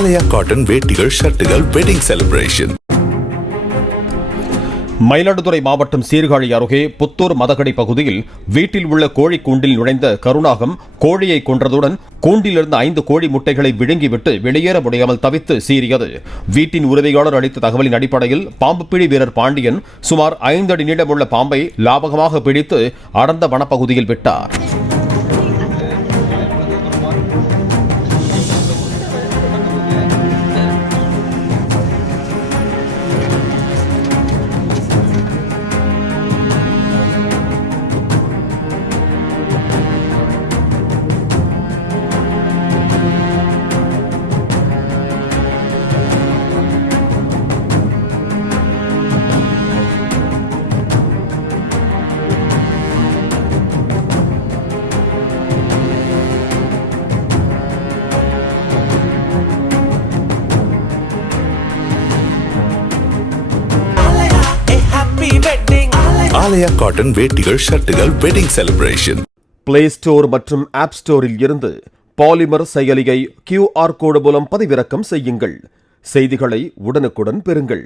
ஆலயா cotton வேட்டிகள் ஷர்ட்டுகள் wedding celebration. Mayiladuthurai மாவட்டம் சீர்காழி அருகே புத்தூர் மதகடி பகுதியில் வீட்டில் உள்ள கோழி கூண்டில் நுழைந்த கருநாகம் கோழியை கொன்றதுடன் கூண்டிலிருந்து 5 கோழி முட்டைகளை விழுங்கிவிட்டு வெளியேற முடியாமல் தவித்து சீறியது. வீட்டின் உரிமையாளர் அளித்த தகவலின் அடிப்படையில் பாம்பு பிடி வீரர் பாண்டியன் சுமார் 5 அடி நீளமுள்ள பாம்பை லாபகமாக பிடித்து அடர்ந்த வனப்பகுதியில் விட்டார். ஆலயா காட்டன் வேட்டிகள் ஷர்ட்டுகள் வெட்டிங் செலிப்ரேஷன். பிளே ஸ்டோர் மற்றும் ஆப் ஸ்டோரில் இருந்து பாலிமர் செயலியை QR கோடு மூலம் பதிவிறக்கம் செய்யுங்கள். செய்திகளை உடனுக்குடன் பெறுங்கள்.